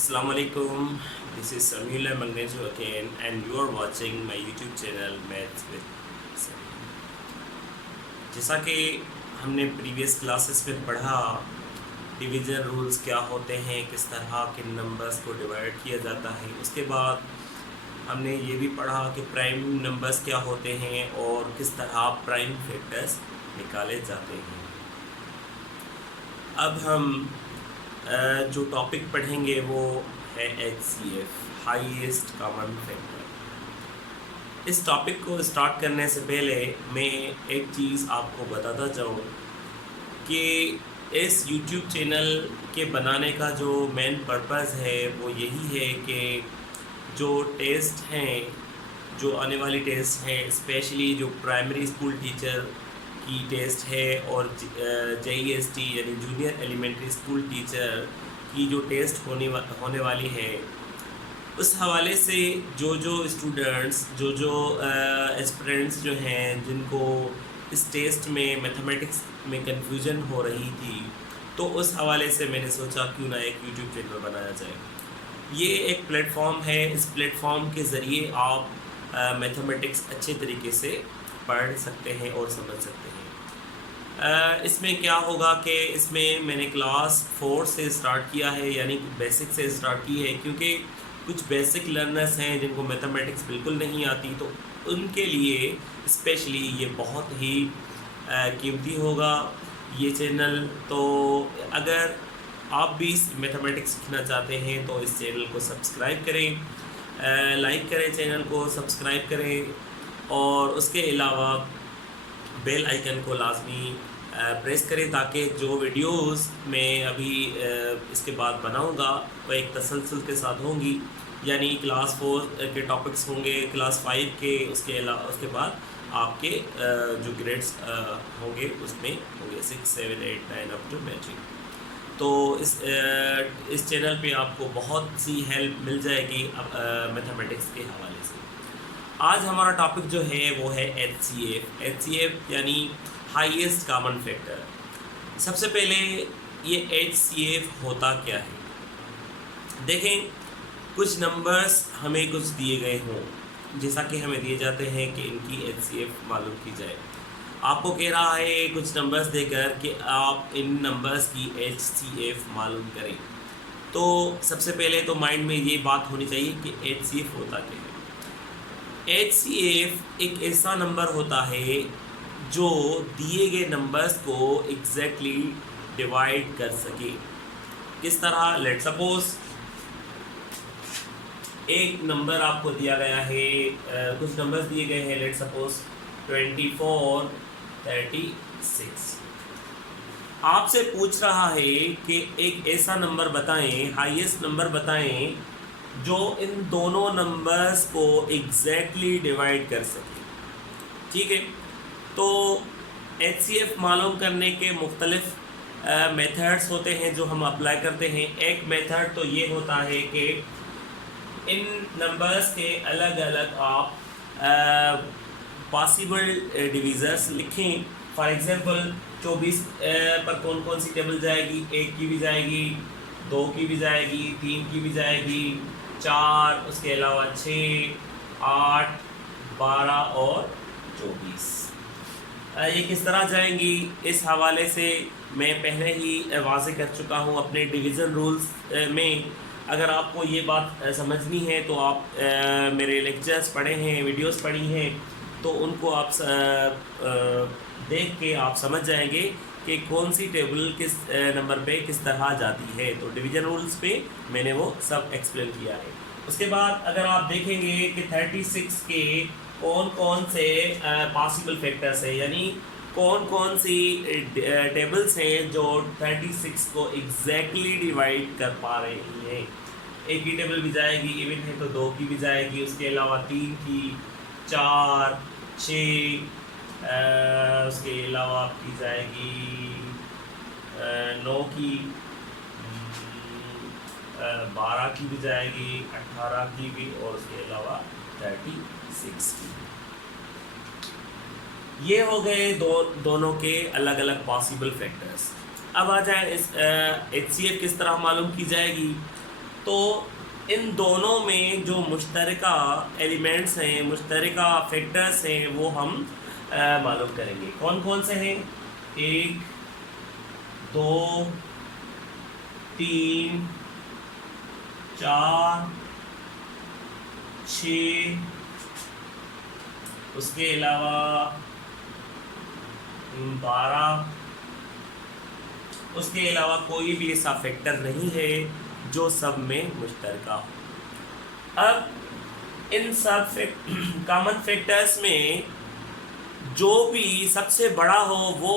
Assalamualaikum. This is Samila Magnejo again, and you are watching my YouTube channel Maths with Samil. जैसा कि हमने previous classes में पढ़ा, division rules क्या होते हैं, किस तरह के नंबर्स को डिवाइड किया जाता है। उसके बाद हमने ये भी पढ़ा कि प्राइम नंबर्स क्या होते हैं और किस तरह प्राइम फैक्टर्स निकाले जाते हैं। अब हम जो टॉपिक पढ़ेंगे वो है HCF, हाईएस्ट कॉमन फैक्टर। इस टॉपिक को स्टार्ट करने से पहले मैं एक चीज़ आपको बताता जाऊँ कि इस YouTube चैनल के बनाने का जो मेन पर्पस है वो यही है कि जो टेस्ट हैं, जो आने वाली टेस्ट हैं, स्पेशली जो प्राइमरी स्कूल टीचर की टेस्ट है और JEST यानी जूनियर एलिमेंट्री स्कूल टीचर की जो टेस्ट होने वाली है, उस हवाले से जो स्टूडेंट्स जो एस्पिरेंट्स जो हैं जिनको इस टेस्ट में मैथमेटिक्स में कन्फ्यूजन हो रही थी, तो उस हवाले से मैंने सोचा क्यों ना एक यूट्यूब चैनल बनाया जाए। ये एक प्लेटफॉर्म है, इस प्लेटफॉर्म के ज़रिए आप मैथमेटिक्स अच्छे तरीके से पढ़ सकते हैं और समझ सकते हैं। इसमें क्या होगा कि इसमें मैंने क्लास 4 से स्टार्ट किया है, यानी कि बेसिक से स्टार्ट की है, क्योंकि कुछ बेसिक लर्नर्स हैं जिनको मैथमेटिक्स बिल्कुल नहीं आती, तो उनके लिए स्पेशली ये बहुत ही कीमती होगा ये चैनल। तो अगर आप भी मैथमेटिक्स सीखना चाहते हैं तो इस चैनल को सब्सक्राइब करें, लाइक करें, चैनल को सब्सक्राइब करें और उसके अलावा बेल आइकन को लाजमी प्रेस करें ताकि जो वीडियोस मैं अभी इसके बाद बनाऊंगा वो एक तसलसल के साथ होंगी, यानी क्लास 4 के टॉपिक्स होंगे, क्लास 5 के, उसके बाद आपके जो ग्रेड्स होंगे उसमें होंगे 6, 7, 8, 9 अप टू मैट्रिक। तो इस चैनल पे आपको बहुत सी हेल्प मिल जाएगी मैथमेटिक्स के हवाले से। आज हमारा टॉपिक जो है वो है HCF यानी हाईएस्ट कॉमन फैक्टर। सबसे पहले ये HCF होता क्या है। देखें, कुछ नंबर्स हमें कुछ दिए गए हों, जैसा कि हमें दिए जाते हैं कि इनकी HCF मालूम की जाए। आपको कह रहा है कुछ नंबर्स देकर कि आप इन नंबर्स की HCF मालूम करें। तो सबसे पहले तो माइंड में ये बात होनी चाहिए कि HCF होता क्या है। HCF एक ऐसा नंबर होता है जो दिए गए नंबर्स को एग्जैक्टली डिवाइड कर सके। किस तरह? लेट सपोज एक नंबर आपको दिया गया है, कुछ नंबर्स दिए गए हैं, लेट सपोज 24, 36। आपसे पूछ रहा है कि एक ऐसा नंबर बताएं, हाईएस्ट नंबर बताएं जो इन दोनों नंबर्स को एग्जैक्टली डिवाइड कर सके। ठीक है, तो HCF मालूम करने के मुख्तलिफ मेथड्स होते हैं जो हम अप्लाई करते हैं। एक मेथड तो ये होता है कि इन नंबर्स के अलग अलग आप पॉसिबल डिवीज़र्स लिखें। फॉर एग्जांपल 24 पर कौन कौन सी टेबल जाएगी? 1 की भी जाएगी, 2 की भी जाएगी, 3 की भी जाएगी, 4, उसके अलावा 6, 8, 12 और 24। ये किस तरह जाएंगी, इस हवाले से मैं पहले ही वाज़ेह कर चुका हूँ अपने डिवीज़न रूल्स में। अगर आपको ये बात समझनी है तो आप मेरे लेक्चर्स पढ़े हैं, वीडियोस पढ़ी हैं, तो उनको आप देख के आप समझ जाएंगे कि कौन सी टेबल किस नंबर पे किस तरह जाती है। तो डिवीज़न रूल्स पे मैंने वो सब एक्सप्लेन किया है। उसके बाद अगर आप देखेंगे कि 36 के कौन कौन से पॉसिबल फैक्टर्स हैं, यानी कौन कौन सी टेबल्स हैं जो 36 को एग्जैक्टली डिवाइड कर पा रही हैं। एक की टेबल भी जाएगी, इवन है तो 2 की भी जाएगी, उसके अलावा 3 की, 4, 6, उसके अलावा आपकी जाएगी 9 की, 12 की भी जाएगी, 18 की भी, और उसके अलावा 36 की। ये हो गए दोनों के अलग अलग पॉसिबल फैक्टर्स। अब आ जाए इस HCF किस तरह मालूम की जाएगी। तो इन दोनों में जो मुश्तरका एलिमेंट्स हैं, मुश्तरका फैक्टर्स हैं, वो हम मालूम करेंगे। कौन कौन से हैं? 1 2 3 4 6, उसके अलावा 12, उसके अलावा कोई भी ऐसा फैक्टर नहीं है जो सब में मुश्तरका हो। अब इन सब कॉमन फैक्टर्स में जो भी सबसे बड़ा हो वो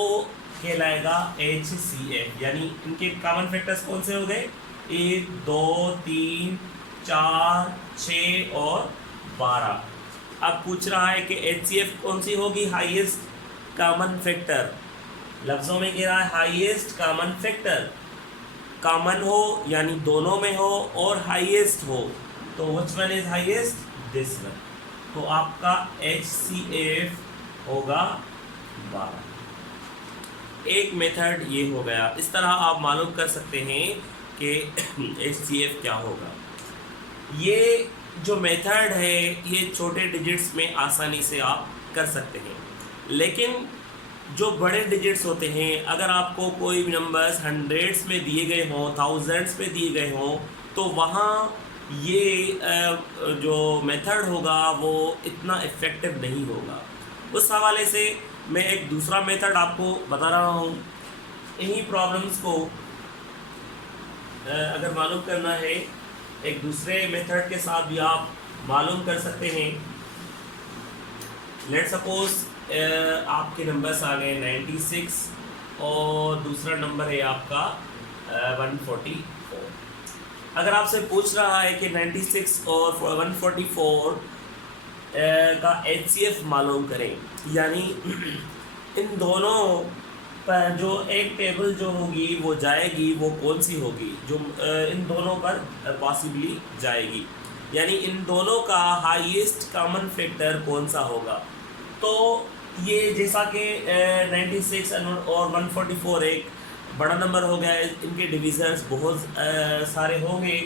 कहलाएगा HCF, यानी इनके कॉमन फैक्टर्स कौन से हो गए? 1 2 3 4 6 और 12। अब पूछ रहा है कि HCF कौन सी होगी? Highest common factor. लफ्ज़ों में कह रहा है हाईएस्ट कॉमन फैक्टर, कॉमन हो यानी दोनों में हो और हाईएस्ट हो, तो which one is highest? This one. तो आपका HCF होगा 12। एक मेथड ये हो गया। इस तरह आप मालूम कर सकते हैं कि HCF क्या होगा। ये जो मेथड है ये छोटे डिजिट्स में आसानी से आप कर सकते हैं, लेकिन जो बड़े डिजिट्स होते हैं, अगर आपको कोई भी नंबर्स हंड्रेड्स में दिए गए हों, थाउजेंड्स में दिए गए हों, तो वहाँ ये जो मेथड होगा वो इतना इफ़ेक्टिव नहीं होगा। उस हवाले से मैं एक दूसरा मेथड आपको बता रहा हूँ। इन्हीं प्रॉब्लम्स को अगर मालूम करना है, एक दूसरे मेथड के साथ भी आप मालूम कर सकते हैं। लेट सपोज आपके नंबर्स आ गए 96 और दूसरा नंबर है आपका 144। अगर आपसे पूछ रहा है कि 96 और 144 का HCF मालूम करें, यानी इन दोनों पर जो एक टेबल जो होगी वो जाएगी, वो कौन सी होगी जो इन दोनों पर पॉसिबली जाएगी, यानी इन दोनों का हाईएस्ट कॉमन फैक्टर कौन सा होगा। तो ये जैसा कि 96 और 144 एक बड़ा नंबर हो गया है, इनके डिविजन्स बहुत सारे होंगे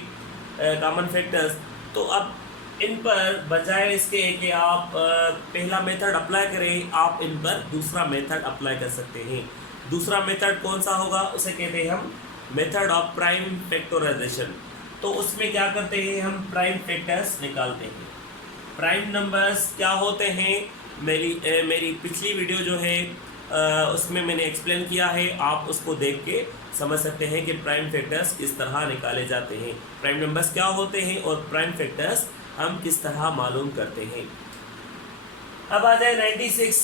कॉमन फैक्टर्स। तो अब इन पर बजाय इसके कि आप पहला मेथड अप्लाई करें, आप इन पर दूसरा मेथड अप्लाई कर सकते हैं। दूसरा मेथड कौन सा होगा? उसे कहते हैं हम मेथड ऑफ प्राइम फैक्टराइजेशन। तो उसमें क्या करते हैं? हम प्राइम फैक्टर्स निकालते हैं। प्राइम नंबर्स क्या होते हैं? मेरी पिछली वीडियो जो है उसमें मैंने एक्सप्लेन किया है, आप उसको देख के समझ सकते हैं कि प्राइम फैक्टर्स किस तरह निकाले जाते हैं, प्राइम नंबर्स क्या होते हैं और प्राइम फैक्टर्स हम किस तरह मालूम करते हैं। अब आ जाए 96।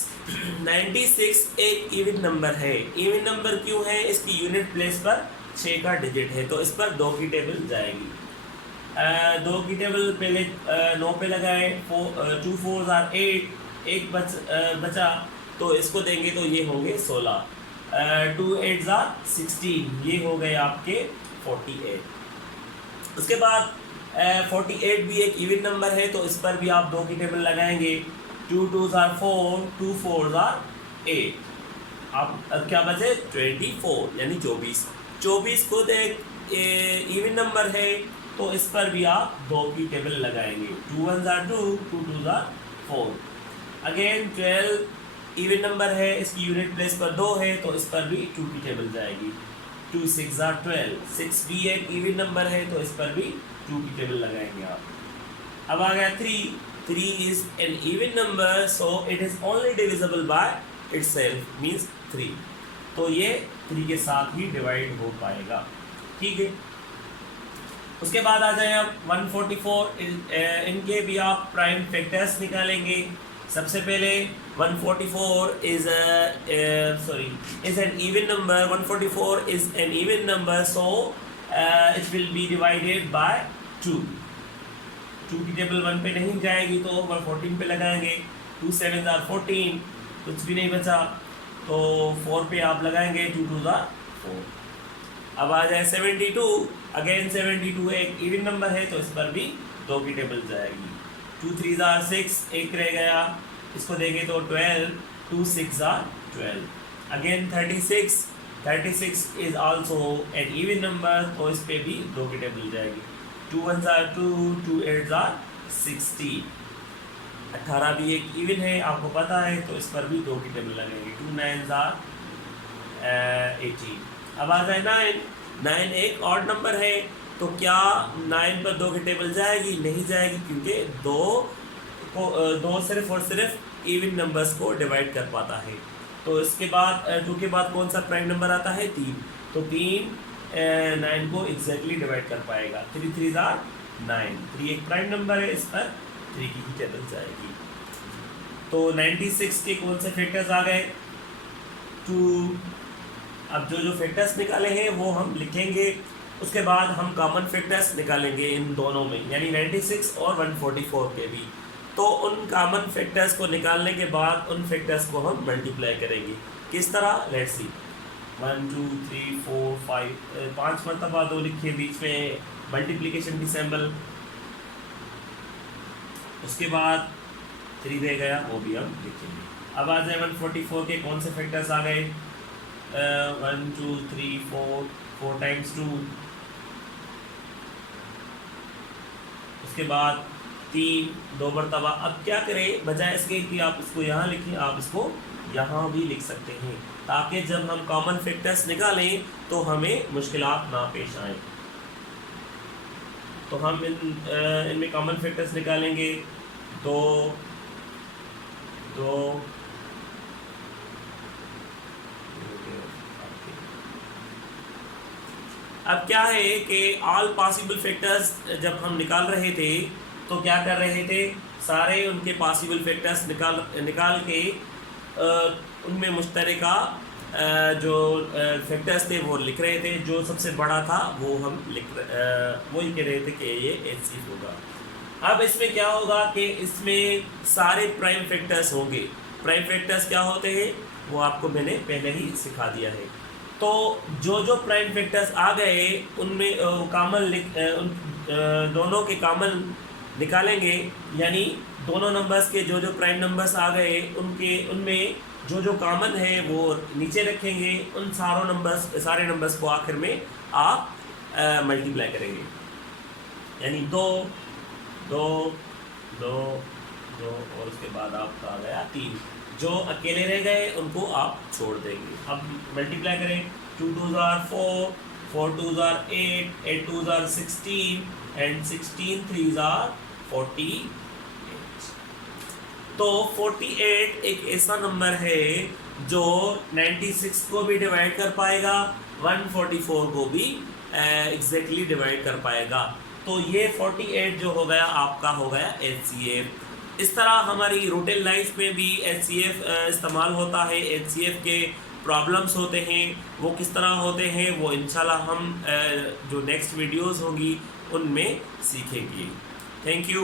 96 एक इवन नंबर है। इवन नंबर क्यों है? इसकी यूनिट प्लेस पर 6 का डिजिट है, तो इस पर 2 की टेबल जाएगी। 2 की टेबल पहले 9 पे लगाए, 2 4 आर 8, एक बचा, तो इसको देंगे तो ये होंगे 16। 2 8 आर 16, ये हो गए आपके 48। उसके बाद 48 भी एक इवन नंबर है, तो इस पर भी आप 2 की टेबल लगाएंगे। 2 2 आर 4, 2 4 आर 8। अब क्या बचे? 24, यानी 24। 24 खुद एक इवन नंबर है, तो इस पर भी आप 2 की टेबल लगाएंगे। 2 1 are 2, 2 2 are 4। Again 12 even number है, इसकी यूनिट प्लेस पर 2 है, तो इस पर भी 2 की टेबल जाएगी। 2 6 आर 12। 6 भी एक इवन नंबर है, तो इस पर भी 2 की टेबल लगाएंगे आप। अब आ गया 3। 3 is an even number, so it is only divisible by itself, means 3। तो ये 3 के साथ ही डिवाइड हो पाएगा। ठीक है। उसके बाद आ जाए आप 144। इनके भी आप प्राइम फैक्टर्स निकालेंगे। सबसे पहले 144 is an even number. 144 is an even number, so it will be divided by 2. 2 की टेबल 1 पे नहीं जाएगी, तो 114 पे लगाएंगे। 2 7 आर 14, कुछ भी नहीं बचा, तो 4 पे आप लगाएंगे। 2 2 आर 4। अब आ जाए 72। अगेन 72 एक इवन नंबर है, तो इस पर भी 2 की टेबल जाएगी। 2 3 आर 6, एक रह गया, इसको देंगे तो 12। 2 6 are 12। Again 36। 36 is also an even number, तो इस पे भी 2 की टेबल जाएगी। 2 1 जार 2, 2 8 जार 16। 18 भी एक इवन है, आपको पता है, तो इस पर भी 2 की टेबल लगेगी। 2 9 जार 18। अब आ जाए 9। 9 एक ऑड नंबर है, तो क्या 9 पर 2 की टेबल जाएगी? नहीं जाएगी, क्योंकि 2 सिर्फ और सिर्फ इवन नंबर्स को डिवाइड कर पाता है। तो इसके बाद 2 के बाद कौन सा प्राइम नंबर आता है? 3। तो 3 9 को एग्जैक्टली डिवाइड कर पाएगा। 3 3 जार 9। 3 एक प्राइम नंबर है, इस पर 3 की टेबल जाएगी। तो 96 के कौन से फैक्टर्स आ गए? 2। अब जो फैक्टर्स निकाले हैं वो हम लिखेंगे, उसके बाद हम कॉमन फैक्टर्स निकालेंगे इन दोनों में, यानी 96 और 144 के भी। तो उन कॉमन फैक्टर्स को निकालने के बाद उन फैक्टर्स को हम मल्टीप्लाई करेंगे। किस तरह? Let's see. 1 2 3 4 5 5 मरतबा 2 लिखिए, बीच में मल्टीप्लिकेशन की सिंबल, उसके बाद 3 दे गया, वो भी हम लिखेंगे। अब आ जाए 144 के कौन से फैक्टर्स आ गए? 1 2 3 4 4 टाइम्स 2, उसके बाद 3 2 मरतबा। अब क्या करें, बजाय इसके कि आप इसको यहाँ लिखें, आप इसको यहाँ भी लिख सकते हैं, ताकि जब हम कॉमन फैक्टर्स निकालें तो हमें मुश्किलात ना पेश आए। तो हम इनमें कॉमन फैक्टर्स निकालेंगे। 2 2 अब क्या है कि ऑल पॉसिबल फैक्टर्स जब हम निकाल रहे थे तो क्या कर रहे थे, सारे उनके पॉसिबल फैक्टर्स निकाल के उनमें मुश्तरका जो फैक्टर्स थे वो लिख रहे थे। जो सबसे बड़ा था वो हम वही कह रहे थे कि ये एचसीएफ होगा। अब इसमें क्या होगा कि इसमें सारे प्राइम फैक्टर्स होंगे। प्राइम फैक्टर्स क्या होते हैं वो आपको मैंने पहले ही सिखा दिया है। तो जो प्राइम फैक्टर्स आ गए उनमें कॉमन दोनों के कॉमन निकालेंगे, यानी दोनों नंबर्स के जो प्राइम नंबर्स आ गए उनमें जो कॉमन है वो नीचे रखेंगे। उन सारे नंबर्स को आखिर में आप मल्टीप्लाई करेंगे, यानी 2 2 2 2 और उसके बाद आपका आ गया 3। जो अकेले रह गए उनको आप छोड़ देंगे। अब मल्टीप्लाई करें। 2 2 jar 4, 4 2 jar 8, 8 2 jar 16 and 16 3 jar 48। तो 48 एक ऐसा नंबर है जो 96 को भी डिवाइड कर पाएगा, 144 को भी एग्जैक्टली डिवाइड कर पाएगा। तो ये 48 जो हो गया आपका हो गया एचसीएफ। इस तरह हमारी रूटीन लाइफ में भी एचसीएफ इस्तेमाल होता है। एचसीएफ के प्रॉब्लम्स होते हैं, वो किस तरह होते हैं वो इंशाल्लाह हम जो नेक्स्ट वीडियोस होंगी उनमें सीखेंगे। Thank you.